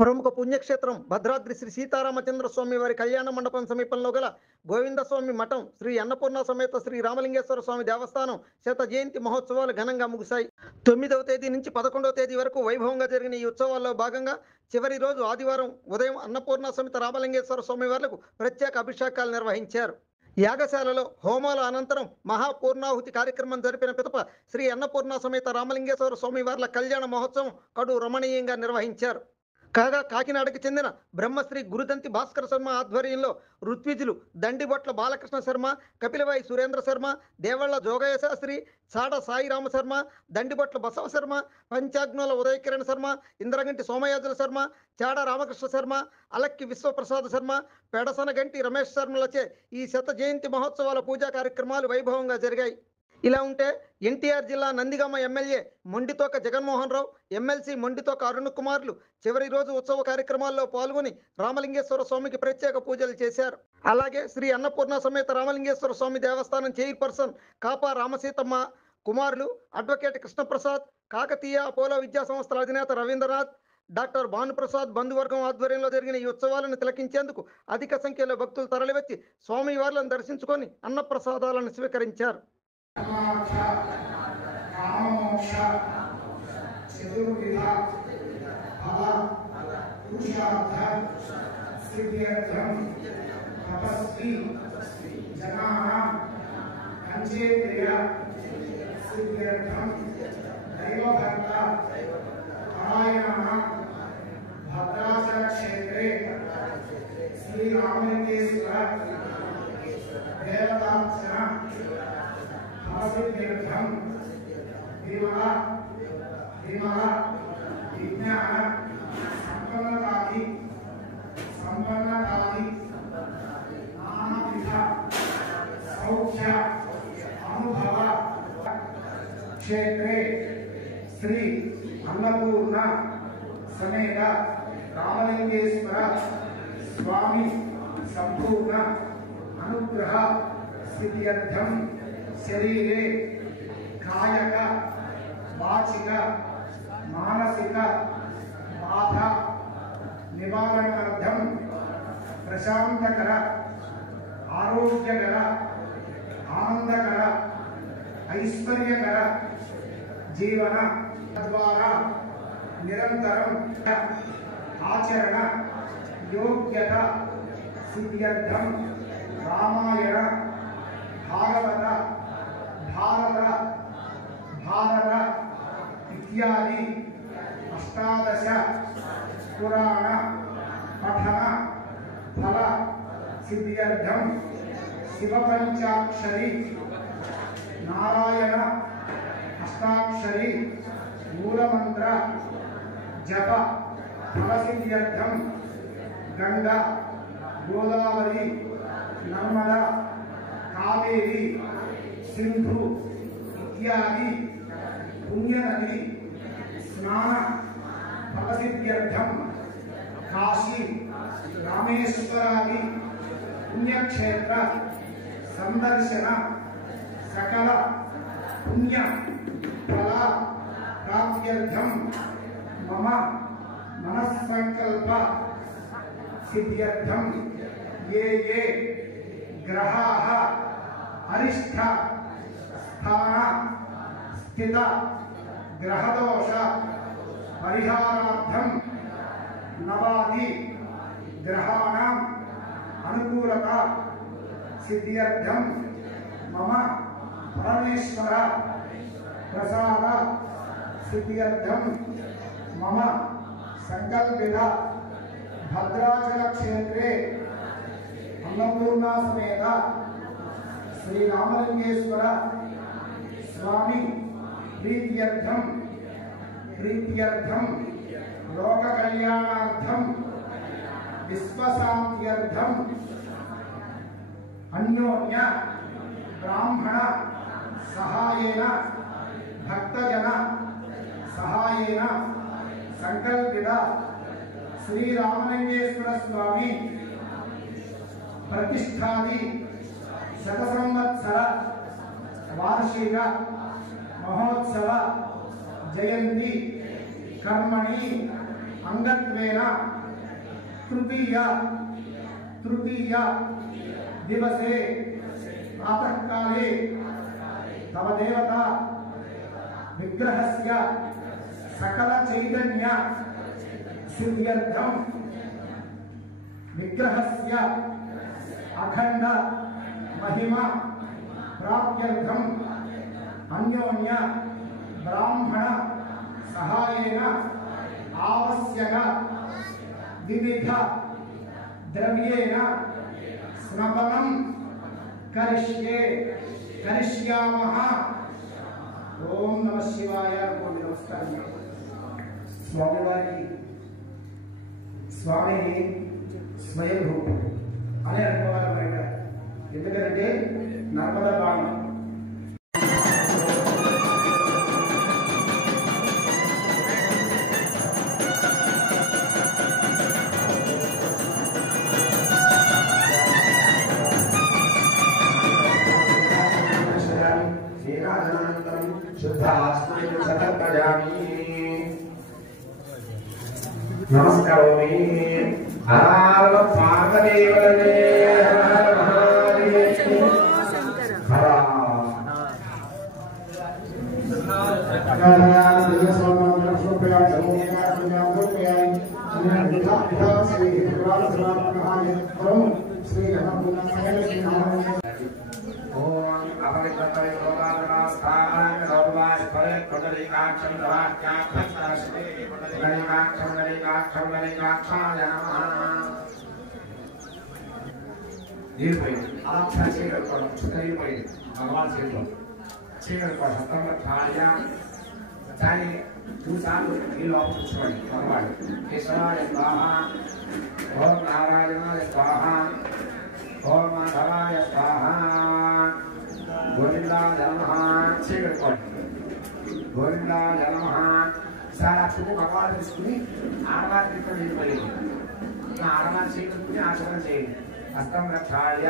ప్రముఖ పుణ్యక్షేత్రం భద్రాద్రి శ్రీ సీతారామచంద్ర స్వామి వారి కళ్యాణ మండపం సమీపంలో గల గోవిందస్వామి మఠం శ్రీ అన్నపూర్ణ సమేత శ్రీ రామలింగేశ్వర స్వామి దేవస్థానం శత జయంతి మహోత్సవాలు ఘనంగా ముగిశాయి. 9వ తేదీ నుంచి 11వ తేదీ వరకు వైభవంగా జరిగిన ఈ ఉత్సవాల్లో భాగంగా చివరి రోజు ఆదివారం ఉదయం అన్నపూర్ణ సమేత రామలింగేశ్వర స్వామి వార్లకు ప్రత్యేక అభిషేకాలు నిర్వహించారు. యాగశాలలో హోమాల అనంతరం మహాపూర్ణాహుతి కార్యక్రమం జరిపిన పిదప శ్రీ అన్నపూర్ణ సమేత రామలింగేశ్వర స్వామి వార్ల కళ్యాణ మహోత్సవం కడు రమణీయంగా నిర్వహించారు. కాగా కాకినాడకు చెందిన బ్రహ్మశ్రీ గురుదంతి భాస్కర శర్మ ఆధ్వర్యంలో ఋత్విజులు దండిబొట్ల బాలకృష్ణ శర్మ, కపిలవాయి సురేంద్ర శర్మ, దేవళ్ల జోగయ్య శాస్త్రి, చాడ సాయిరామ శర్మ, దండిబొట్ల బసవ శర్మ, పంచాగ్నుల ఉదయకిరణ్ శర్మ, ఇంద్రగంటి సోమయాజుల శర్మ, చాడ రామకృష్ణ శర్మ, అలక్కి విశ్వప్రసాద్ శర్మ, పెడసనగంటి రమేష్ శర్మలచే ఈ శత జయంతి మహోత్సవాల పూజా కార్యక్రమాలు వైభవంగా జరిగాయి. ఇలా ఉంటే ఎన్టీఆర్ జిల్లా నందిగామ ఎమ్మెల్యే మొండితోక జగన్మోహన్ రావు, ఎమ్మెల్సీ మొండితోక అరుణ్ కుమార్లు చివరి రోజు ఉత్సవ కార్యక్రమాల్లో పాల్గొని రామలింగేశ్వర స్వామికి ప్రత్యేక పూజలు చేశారు. అలాగే శ్రీ అన్నపూర్ణ సమేత రామలింగేశ్వర స్వామి దేవస్థానం చైర్పర్సన్ కాపా రామసీతమ్మ కుమారులు అడ్వకేట్ కృష్ణప్రసాద్, కాకతీయ అపోలో విద్యా సంస్థల అధినేత రవీంద్రనాథ్, డాక్టర్ భానుప్రసాద్ బంధువర్గం ఆధ్వర్యంలో జరిగిన ఈ ఉత్సవాలను తిలకించేందుకు అధిక సంఖ్యలో భక్తులు తరలివచ్చి స్వామివార్లను దర్శించుకొని అన్నప్రసాదాలను స్వీకరించారు. చతుర్విధ ఫల పురుషార్థ సిద్ధ్యర్థం తపస్వి జనానాం పంచేంద్రియ సిద్ధ్యర్థం దైవభక్త పరాయణః భద్రాచల క్షేత్రే శ్రీ రామలింగేశ్వర దేవతార్చన ఫలసిద్ధ్యర్థం విమల విజ్ఞాన సంపన్నతాది నానావిధ సౌఖ్య అనుభవ క్షేత్రే శ్రీ అన్నపూర్ణ సమేత రామలింగేశ్వర స్వామి సంపూర్ణ అనుగ్రహ సిద్ధ్యర్థం శరీరే కాయక వాచిక మానసిక బాధ నివారణార్థం ప్రశాంతకర ఆరోగ్యకర ఆనందకర ఐశ్వర్యకర జీవన ద్వారా నిరంతరం ఆచరణ యోగ్యత సిద్ధ్యర్థం రామాయణ భాగవత భారత ఇత్యాది అష్టాదశ పురాణ పఠన ఫల సిద్ధ్యర్థం శివపంచాక్షరి నారాయణ అష్టాక్షరి మూలమంత్ర జప ఫలసిద్ధ్యర్థం గంగా గోదావరి నర్మద కావేరి సింధు ఇత్యాది పుణ్యనది స్నాన ఫలసిద్ధ్యర్థం కాశీ రామేశ్వరాది పుణ్యక్షేత్ర సందర్శన సకల పుణ్య ఫల ప్రాప్త్యర్థం మమ మనస్సంకల్ప సిద్ధ్యర్థం ఏ గ్రహాః అరిష్ట స్థాన స్థిత గ్రహదోష పరిహారార్థం నవాది గ్రహాణం అనుకూలత సిద్ధ్యర్థం మమ పరమేశ్వర ప్రసాద సిద్ధ్యర్థం మమ సంకల్పిత భద్రాచల క్షేత్రే అన్నపూర్ణ సమేత శ్రీ రామలింగేశ్వర స్వామి ప్రీత్యర్థం లోక కళ్యాణార్థం విశ్వశాంత్యర్థం అన్యోన్య బ్రాహ్మణ సహాయేన భక్తజన సహాయేన సంకల్పిత శ్రీ రామలింగేశ్వర స్వామి ప్రతిష్టాది శత సంవత్సర వార్షిక మహోత్సవ జయంతి కర్మణి अंगत्वेन तृतीय दिवसे प्रातः काले तव देवता विग्रहस्य सकल चैतन्य सिद्ध्यर्थम विग्रहस्य अखंड महिमा प्राप्त्यर्थम अन्योन्य ब्राह्मण सहायेन आवश्यक विविध द्रव्येन स्नपनं करिष्यामः। ओम नमः शिवाय। नमस्कार। स्वामी वारी स्वामी स्वयं అనే అనుకోవాలన్నమాట. ఎందుకంటే నర్మదా బాణం नमस्कारोमि। हर पार्वतीवरे हर महादेव भगवान केशवाय स्वाहा, ओम नारायणाय स्वाहा, ओम माधवाय स्वाहा, गोविंदाय नमः। गोविंदाय नमः। सारा सुबह भगवान इसमें आरवार की नहीं पड़ेगी। आरवार से कुछ आचरण से हस्तम रक्षाय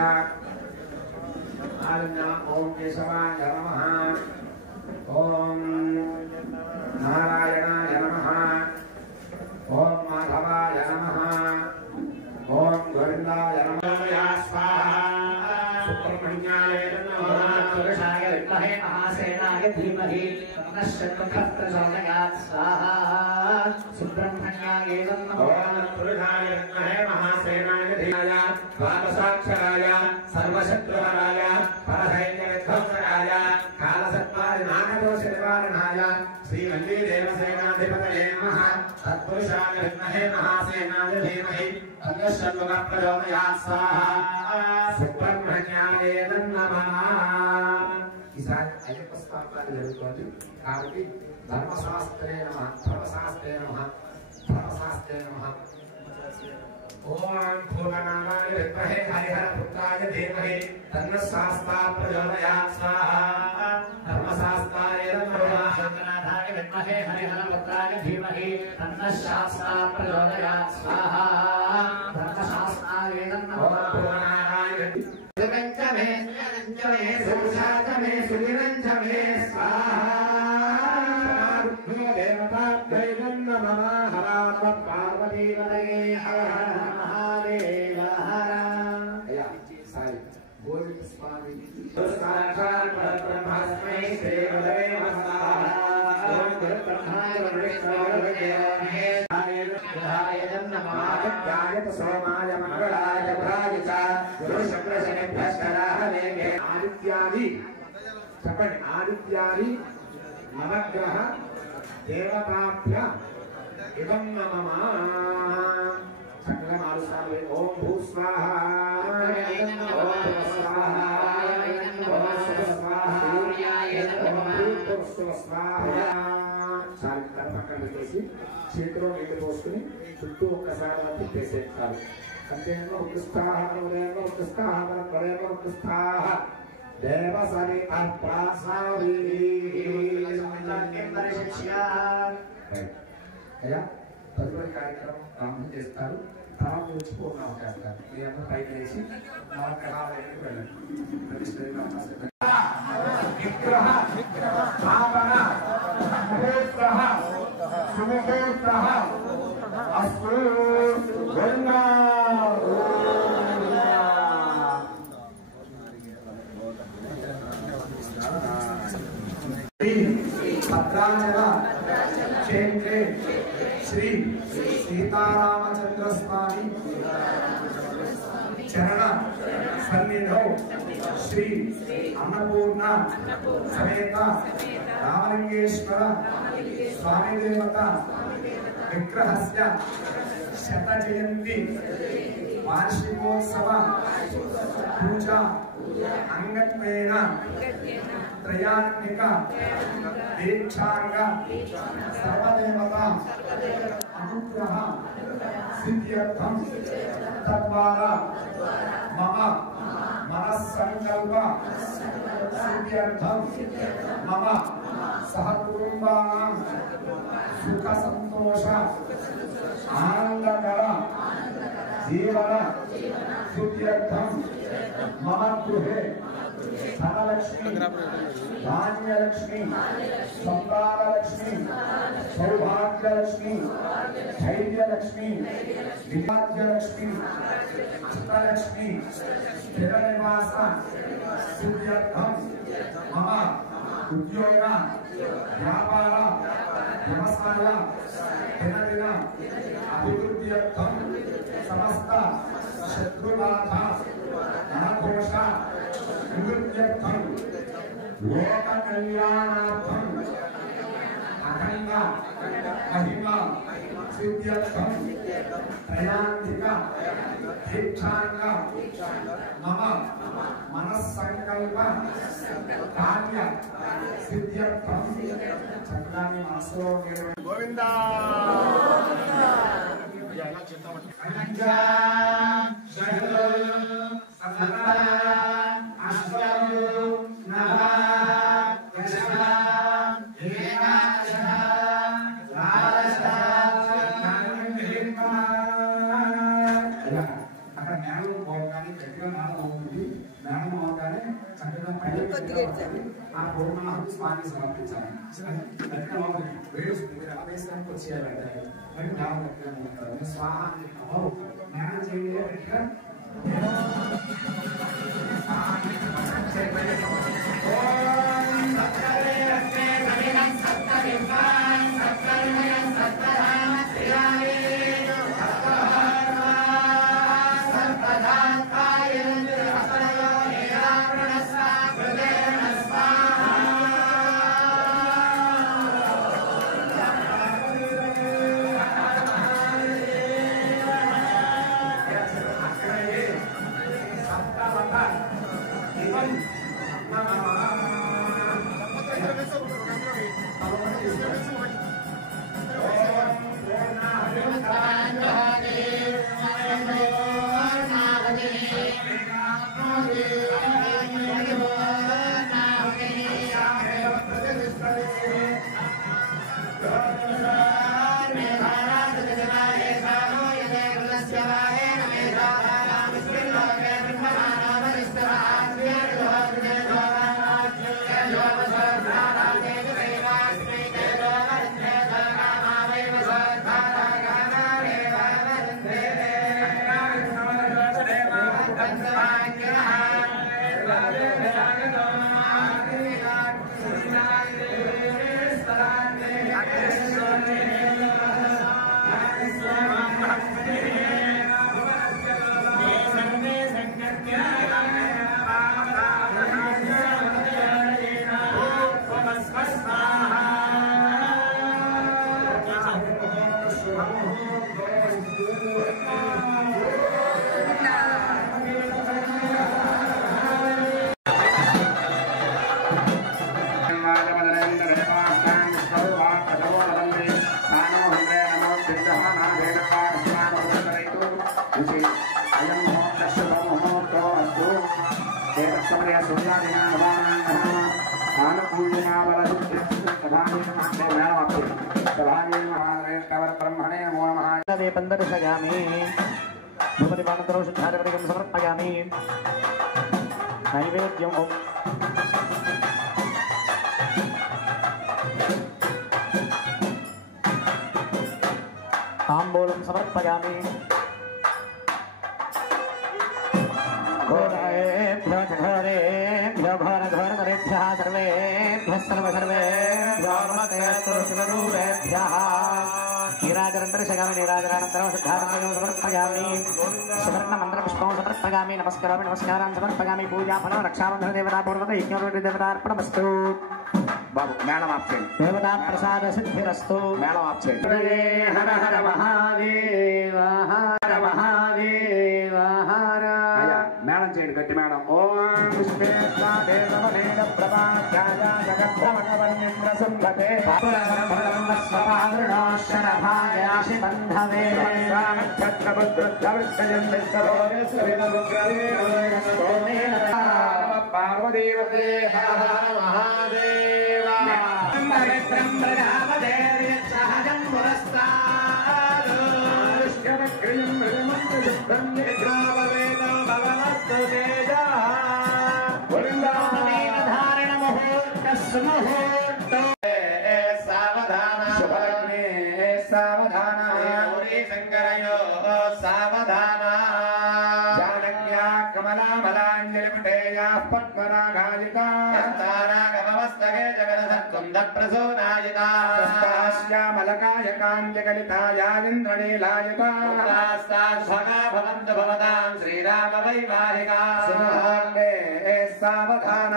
आज्ञा। ओम केशवाय नमः, ओम नारायणाय नमः, ओम माधवाय नमः, ओम गोविंदाय नमः। स्वाहा। सुब्रह्मण्याय नमः। पुरुषाय विद्महे महासेनाय धीमहि तन्नः प्रचोदयात्। स्वाहा। सुब्रह्मण्याय नमः। ओम पुरुषाय विद्महे महासेनाय धीमहि द्वादशाक्षराय सर्वशत्रुहराय परसैन्यविध्वंसकाय कालसत्वाय नागदोष निवारणाय श्रीवल्ली देवसेनाधिपतये नमः। तत्पुरुषाय विद्महे महासेनाय धीमहि तन्नः प्रचोदयात्। स्वाहा। सुब्रह्मण्याय नमः। ఈసారి అయ్యప్ప స్థానాన్ని జరుగుతుంది కాబట్టి ధర్మశాస్త్రే నమః, ధర్మశాస్త్రే నమః, ధర్మశాస్త్రే నమః। ఓం భూతనాథాయ విద్మహే హరిహరపుత్రాయ ధీమహి తన్నః శాస్త్రా ప్రచోదయాత్। స్వాహా। ధర్మశాస్త్రాయ నమః। భూతనాథాయ విద్మహే హరిహరపుత్రాయ ధీమహి తన్నః శాస్త్రా ప్రచోదయాత్। స్వాహా। ధర్మశాస్త్రాయ నమః। భూతనాథాయ सुरक्षाचमे सुनिरंजमे स्वाहा। देवता नमः। हरात्म पार्वती वदये हर हर महादेव हर। सारी गोविंद स्वामी साक्षात् परब्रह्मस्मै श्री गुरवे नमः। ओम गुरुब्रह्माय वरुणेश्वराय नमः। आदित्याय सोमाय मंगलाय बुधाय च गुरुशुक्रशनिभ्यश्चराहवे। आदित्यादि చెప్పండి ఆదిత్యాది నవగ్రహ దేవతాభ్య ఇదం నమః। చక్కగా నాలుగు సార్లు ఓం భూ స్వాహ, ఓం స్వాహ, ఓం స్వాహ, ఓం స్వాహ। సారి పక్కన పెట్టేసి చేతిలో నీళ్ళు పోసుకుని చుట్టూ ఒక్కసారి తిప్పేసేస్తారు. సందేహంలో ఉత్కృష్టాహ ఉదయంలో ఉత్కృష్టాహ పరయంలో ఉత్కృష్టాహ దేవసరి అప్రాసావి। అయ్యా తదుపరి కార్యక్రమం ప్రారంభం చేస్తారు. తర్వాత వచ్చి పూర్ణం చేస్తారు. మీ అందరూ పైకి వేసి నవగ్రహాలయానికి వెళ్ళండి. విగ్రహ స్థాపన ముహూర్తః సుముహూర్తః భద్రాచల క్షేత్రే శ్రీ సీతారామచంద్ర స్వామి చరణ సన్నిధౌ శ్రీ అన్నపూర్ణ సమేత రామలింగేశ్వర స్వామి దేవత విగ్రహస్య శత జయంతి వార్షికోత్సవ పూజా అంగత్వేన త్రయాత్మిక దీక్షాంగ సర్వదేవత అనుగ్రహ సిద్ధ్యర్థం తద్వారా మమ మనస్సంకల్ప సిద్ధ్యర్థం మమ సహకుటుంబానాం సుఖ సంతోష ఆనందకర జీవన సిద్ధ్యర్థం మమ గృహే ధనలక్ష్మి ధాన్యలక్ష్మి సంతానలక్ష్మి సౌభాగ్యలక్ష్మి ధైర్యలక్ష్మి విద్యాలక్ష్మి అష్టలక్ష్మి స్థిర నివాస సిద్ధ్యర్థం మమ ఉద్యోగ వ్యాపార వ్యవసాయ దినదిన అభివృద్ధ్యర్థం సమస్త శత్రుబాధ నాఘోష నివృత్త్యర్థం లోక కళ్యాణార్థం అఖండ మహిమ సిద్ధ్యర్థం త్రయాంతిక దీక్షాంగ మమ మనస్సంకల్ప కార్య సిద్ధ్యర్థం చక్రాన్ని మనసులో గోవింద ఆ పూర్ణాహుతి స్వామి సమర్పించాలి వేసానికి వచ్చేయాలంటే స్వాహ జ్ఞానం చేయలేదు पंदर्शयामि भवति पानतरो शुद्धारकं समर्पयामि नैवेद्यं ताम्बूलं समर्पयामि घोरेभ्यो घोरेभ्यो घोरघोरतरेभ्यः सर्वेभ्यः सर्वेभ्यः शिवरूपेभ्यः नीराजरन्तरशगामि नीराजरानन्तरं सिद्धानन्दं समर्पयामि सुवर्णमन्त्रपुष्पं समर्पयामि नमस्करोमि नमस्कारान् समर्पयामि पूजाफलं रक्षाबन्धनदेवता पूर्वकैक्यदेवतार्पणमस्तु బాబు మేళం ఆప్ చేయండి देवता प्रसाद सिद्धिरस्तु మేళం ఆప్ చేయండి हर हर महादेव हर महादेव हर మేళం చేయండి గట్టి మేళం ఓం విష్ణుదేవ ప్రభాధ్యాయ జగద్భ్రమణవన్యమ్రసంభతే స్వపాదృఢోశరభాయాశి బంధవే పార్వదేవతే హర మహాదేవ సహజం పురస్తాద్ ధారణ ముహూర్త సుముహూర్త సావధాన సావధాన శంకరయో సావధాన జానక్యా కమలామలాంజలిపుటేయా పద్మరాగాలికా తారాగమస్తకే జగదసత్వం దప్రసూనాయితా శ్యామలకాయకాంజగలితాయావింద్రణీలాయుతా భవంతు భవతాం శ్రీరామ వైవాహికా సావధాన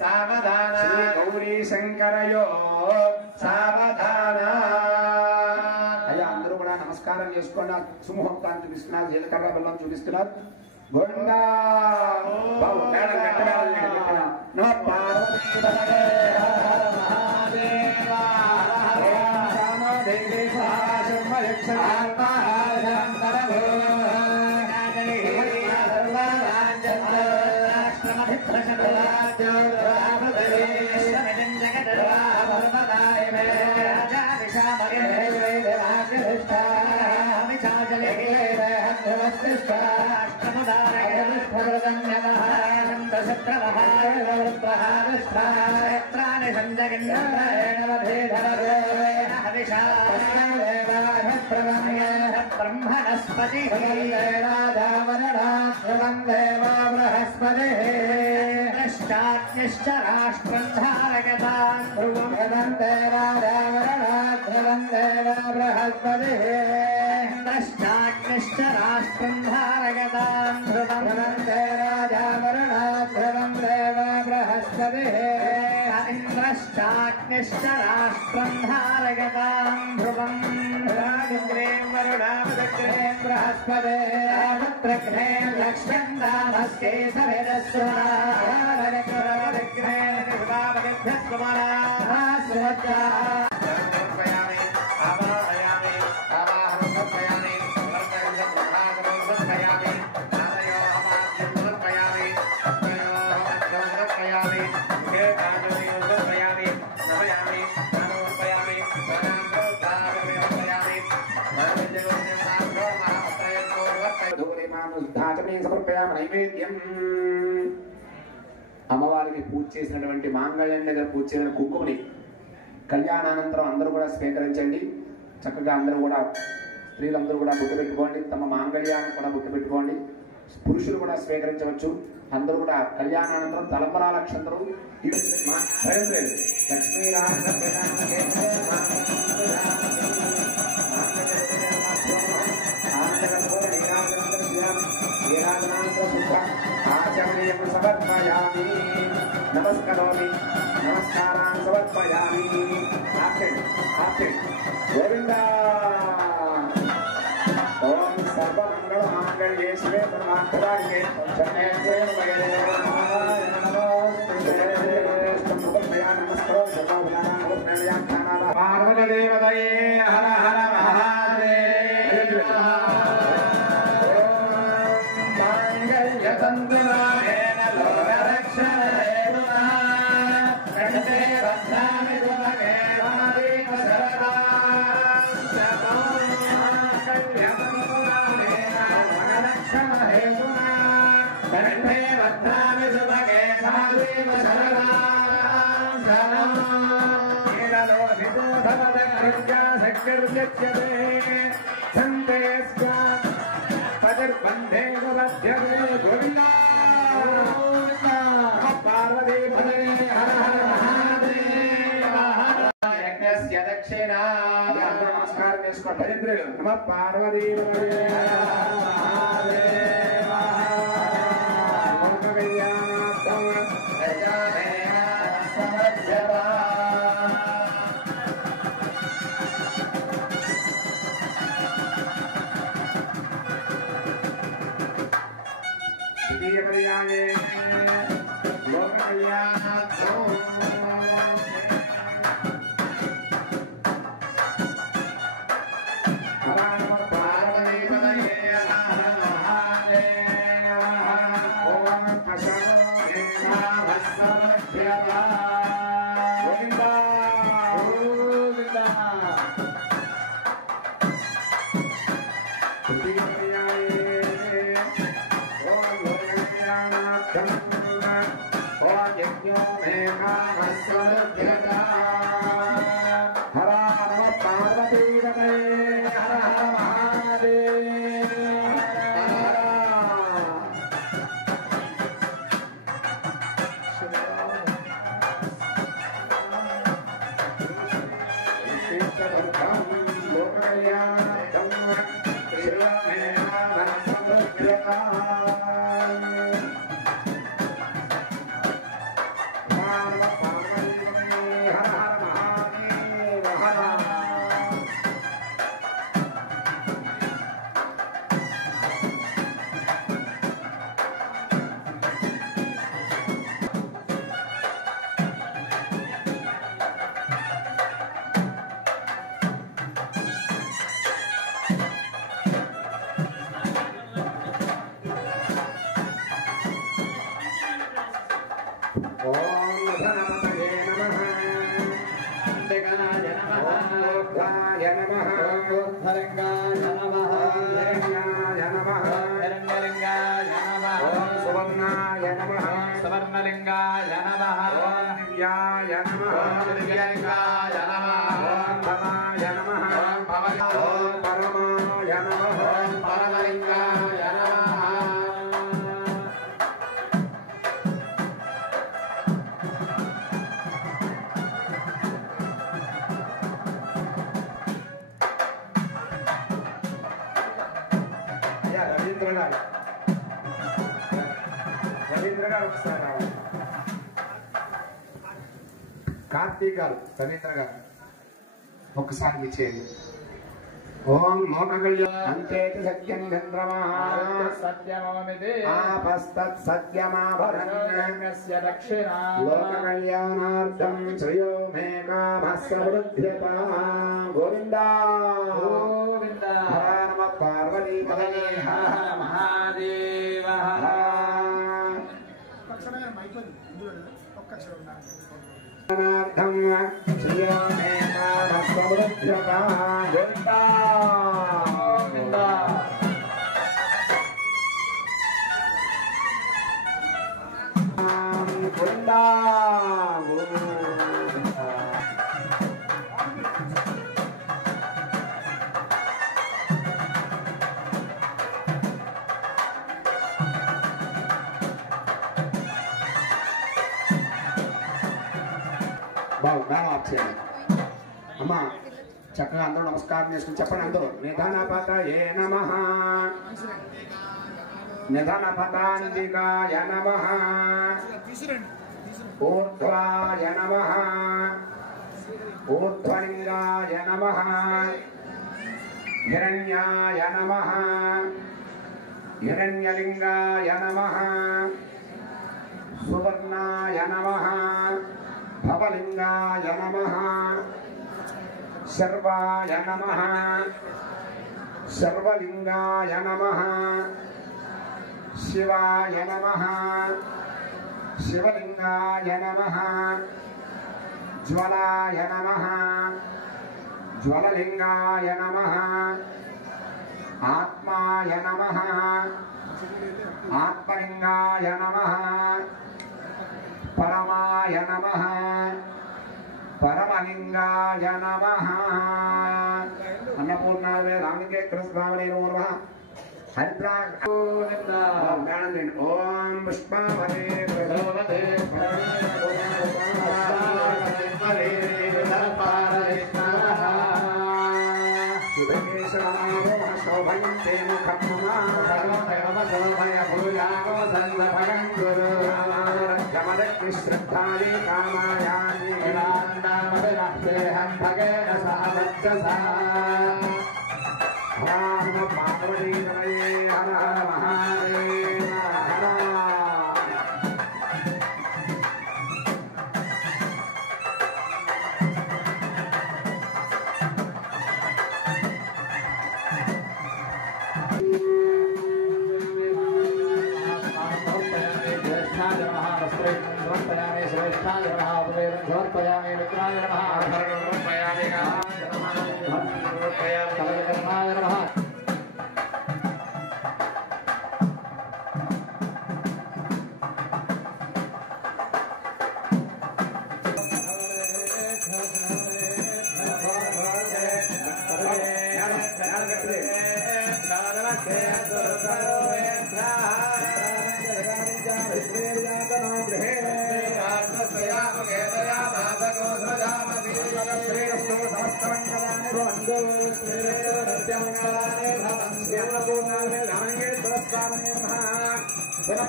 సావధాన శ్రీ గౌరీ శంకరయో సావధాన. అయ్యా అందరూ కూడా నమస్కారం చేసుకోండి. సుముహూర్తాన్ని చూపిస్తున్నారు, జీలకర్ర బెల్లం చూపిస్తున్నారు. గోవిందా బాబు మేడం ब्रह्मणस्पति बृहस्पति राष्ट्रं धारकतां ध्रुवं बृहस्पति राष्ट्रं धारकतां ध्रुवं राजावरणाध्रुवं देव बृहस्पति इन्द्रश्चाग्निश्च राष्ट्रं धारकतां ध्रुवं राजग्रे वरुणामदग्रे बृहस्पते पुत्रग्रे लक्ष्म्यं दामस्ये सविरस्वराग्रे निर्वापदिभ्यस्वमरा నైవేద్యం. అమ్మవారికి పూజ చేసినటువంటి మాంగళ్యం దగ్గర పూజ చేసిన కుంకుమని కళ్యాణానంతరం అందరూ కూడా స్వీకరించండి. చక్కగా అందరూ కూడా స్త్రీలందరూ కూడా బొట్టు పెట్టుకోండి, తమ మాంగళ్యాన్ని కూడా బొట్టు పెట్టుకోండి. పురుషులు కూడా స్వీకరించవచ్చు. అందరూ కూడా కళ్యాణానంతరం తలంబరాల క్షంతరు ఆచమనీయం సమర్పయామి. నమస్కరోమి, నమస్కారాన్ని సమర్పయామి. గోవింద. ఓం సర్వమంగళ మాంగళ్యే శివే సర్వార్థదాయినే శరణ్యే పార్వతీదేవతయే హర హర మహాదేవ. మాంగళ్యతంతునాయేన లోకరక్షణేతునా కంఠే బధ్నామి తుమగే వాదీవ శరణాం మాంగళ్యతంతునాయేన లోకరక్షణేతునా కంఠే బధ్నామి తుమగే వాదీవ శరణాం శరణం. ఏలలో విదోధవదకృత్యా శక్తిర్యజ్యతే సందేస్యా పదర్బంధే గోవింద. పార్వతీ పదే హర చేసుకోండి. నమ పార్వతీ స్వర్ణలింగాయ నమః దివ్యాయ నమః దివ్యలింగాయ నమః భవాయ నమః పరమాయ నమః పరమలింగాయ నమః. రవీంద్ర గారు ఒకసారి రావాలి. కార్తీక్ గారు రవీంద్ర గారు ఒక్కసారి ఇచ్చేయండి. ఓం లోకకళ్య అంతేతి సత్యం సత్యమోమిది ఆపస్తత్ సత్యమాభరణ్యస్య దక్షిణా లోకకళ్యాణార్థం శ్రేయో మే కామస్సవృద్ధ్యత. గోవిందా గోవిందా. హర నమః పార్వతీ పదయే హర హర మహాదేవ. శ్రేయో మే కామస్సవృద్ధ్యత. గోవిందా గోవిందా. గోవిందా గోవిందా. బాగు మేడం ఆప్షన్ అమ్మా చక్కగా అందరూ నమస్కారం చేసుకుని చెప్పండి. అందరూ నిధనపతయే నమః నిధనపతాంజికాయ నమః ఊర్ధ్వాయ నమః ఊర్ధ్వలింగాయ నమః హిరణ్యాయ నమః హిరణ్యలింగాయ నమః సువర్ణాయ నమః భవలింగాయ నమః శర్వాయ నమః శర్వలింగాయ నమః శివాయ నమః శివలింగాయ నమః జ్వలాయ నమః జ్వలలింగాయ నమః ఆత్మాయ నమః ఆత్మలింగాయ నమః పరమాయ నమః పరమలింగాయ నమః. అన్నపూర్ణావే రామలింగే కృష్ణావనే నమో నమః. హరిద్రాగోవింద. ఓం పుష్పావతే ప్రచోదతే ते मुखम्मा सर्वभय भूयागो सर्वभयं गुरु रामारक्षमदग्नि श्रद्धानि कामायानि नान्दामविरक्तेऽहं भगेन सह वच्चसा राम पार्वती रमये हर हर महादेव हर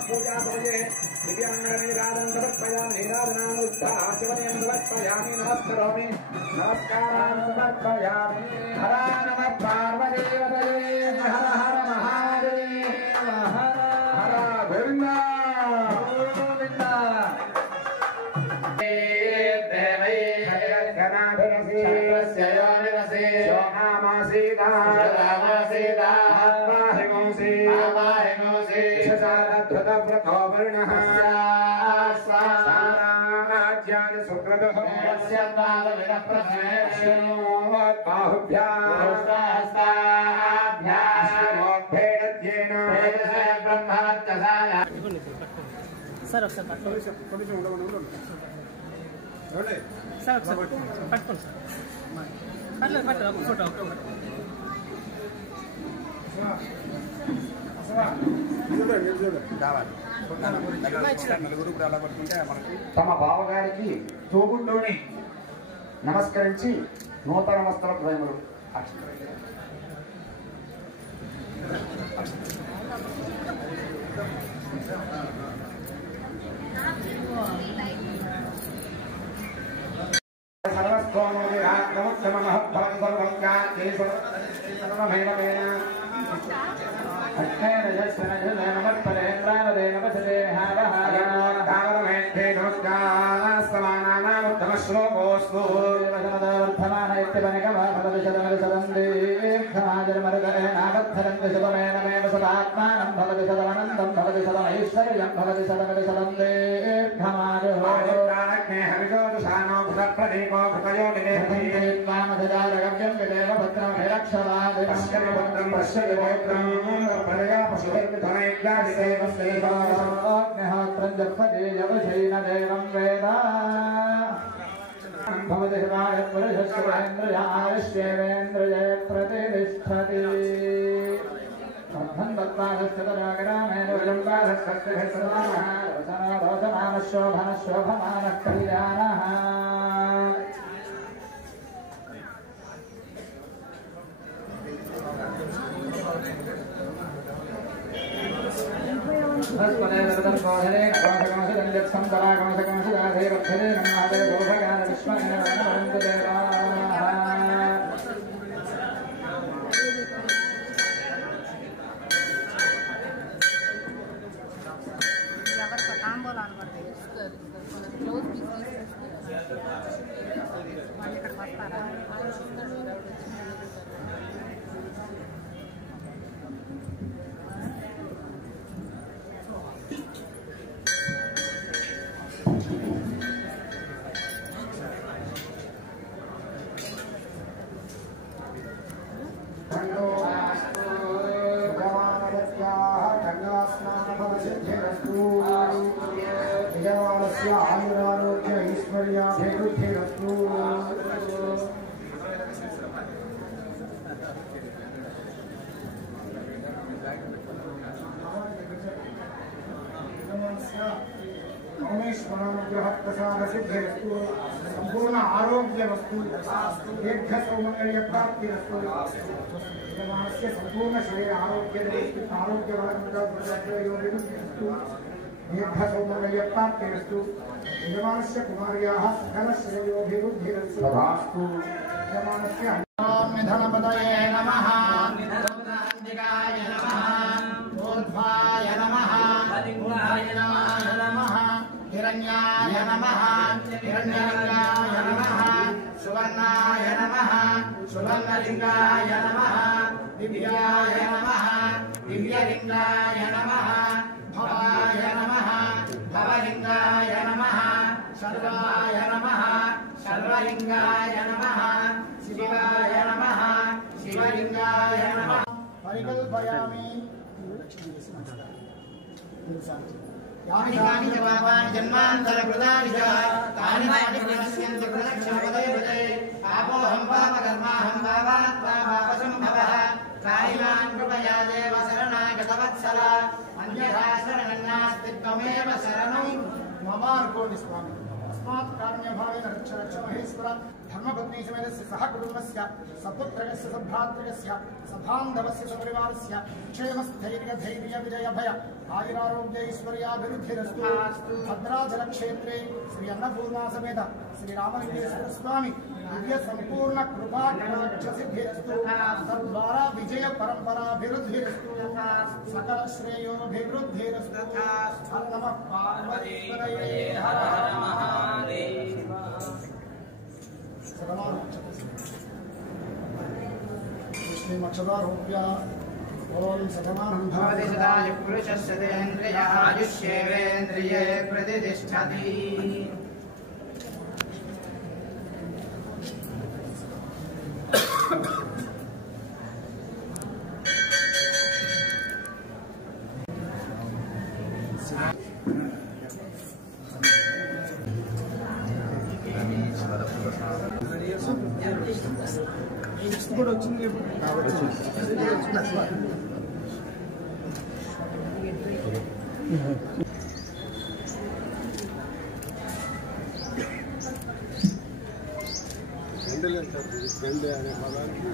पूजा समये दिव्यांगनिराधन समर्पयामि निराधनानुष्ठाचमनीयं समर्पयामि नमस्करोमि नमस्कारान् समर्पयामि हर नमः पार्वतीपतये हर हर महादेव हर हर गोविन्द गोविन्द देवै गणाभिरसि शयनरसि शोनामासीदा शोनामासीदा आत्माहिमोसि आत्माहिमोसि धृतव्रतोवर्णः साराज्यानि सुकृतः సార్ ఒకసారి పట్టుకోండి సార్ ఒకసారి పట్టుకోండి సార్ పట్టలేదు ఫోటో తమ బావగారికి తోగుంటూని నమస్కరించి నూతన వస్త్ర ద్వయములు సంపూర్ణ ఆరోగ్య వస్తు దీర్ఘ సౌమంగళ్య ప్రాప్తి వస్తు యజమానస్య సంపూర్ణ శరీర ఆరోగ్యవంతంగా దీర్ఘ సౌమంగళ్య ప్రాప్తి వస్తు యజమానస్య కుమార్యాः సకల శ్రేయోభివృద్ధిరస్తు యజమానస్య ధనపదయే నమః ధనపదాంతికాయ నమః ఊర్ధ్వాయ నమః ఊర్ధ్వాయ నమః హిరణ్యాయ నమః హిరణ్యలింగాయ నమః సువర్ణాయ నమః సువర్ణలింగాయ నమః దివ్యాయ నమః దివ్యలింగాయ నమః భవాయ నమః భవలింగాయ నమః సర్వాయ నమః సర్వలింగాయ నమః శివాయ నమః శివలింగాయ నమః పరికల్పయామి యాని కాని జవాపాని జన్మాంతర కృతాని చ తాని తాని పునస్యంతి పునక్షమపదే పదే పాపోహం పాపకర్మాహం పాపాత్మా పాపసంభవః త్రాహిమాన్ కృపయా దేవ శరణాగతవత్సల అన్యథా శరణం నాస్తి త్వమేవ శరణం మమ అనుకోండి స్వామి अस्मात् कारुण्यभावेन रक्ष रक्ष महेश्वर धर्मपत्नी समेतस्य सह कुटुम्बस्य सपुत्रस्य सभ्रातृस्य सभान्धवस्य सपरिवारस्य क्षेमस्थैर्य धैर्य विजय भय आयुरारोग्यैश्वर्याभिवृद्धिरस्तु भद्राचलक्षेत्रे श्री अन्नपूर्णा समेत श्री रामलिंगेश्वर स्वामी दिव्य संपूर्ण कृपा कटाक्ष सिद्धिरस्तु तद्वारा विजय परंपराभिवृद्धिरस्तु सकल श्रेयोभिवृद्धिरस्तु नमः पार्वतीपतये हर हर महादेव कृष्णमक्षदारोप्य ओम सतमानं भवति सदाय पुरुषस्य तेन्द्रिय आयुष्येवेन्द्रिये प्रतिष्ठति కూడా వచ్చింది అనే పదానికి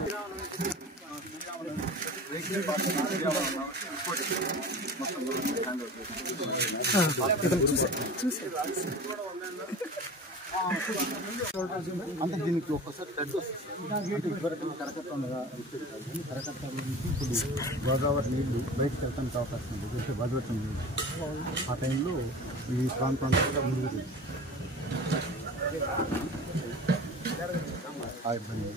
అంటే దీనికి ఒక్కసారి టెడ్ వస్తుంది ఇదివరకు కరకట్ట ఉండగా కరకట్ట నుంచి ఇప్పుడు గోదావరి నీళ్లు బయటకు వెళ్తానికి అవకాశం ఉంది చూస్తే భద్రతం నీళ్ళు ఆ టైంలో ఈ ప్రాంతం కూడా మురుగుతుంది ఆ ఇబ్బంది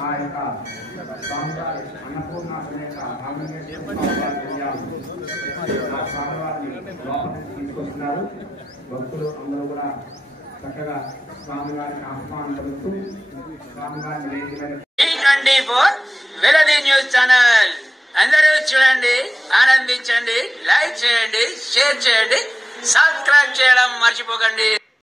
ఆ యొక్క స్వామివారి అన్నపూర్ణ సమేత స్వామివారిని లోపలికి తీసుకొస్తున్నారు. భక్తులు అందరూ కూడా చక్కగా స్వామివారిని ఆహ్వానం పలుకుతూ స్వామివారిని వెలది న్యూస్ ఛానల్ అందరూ చూడండి, ఆనందించండి, లైక్ చేయండి, షేర్ చేయండి, సబ్స్క్రైబ్ చేయడం మర్చిపోకండి.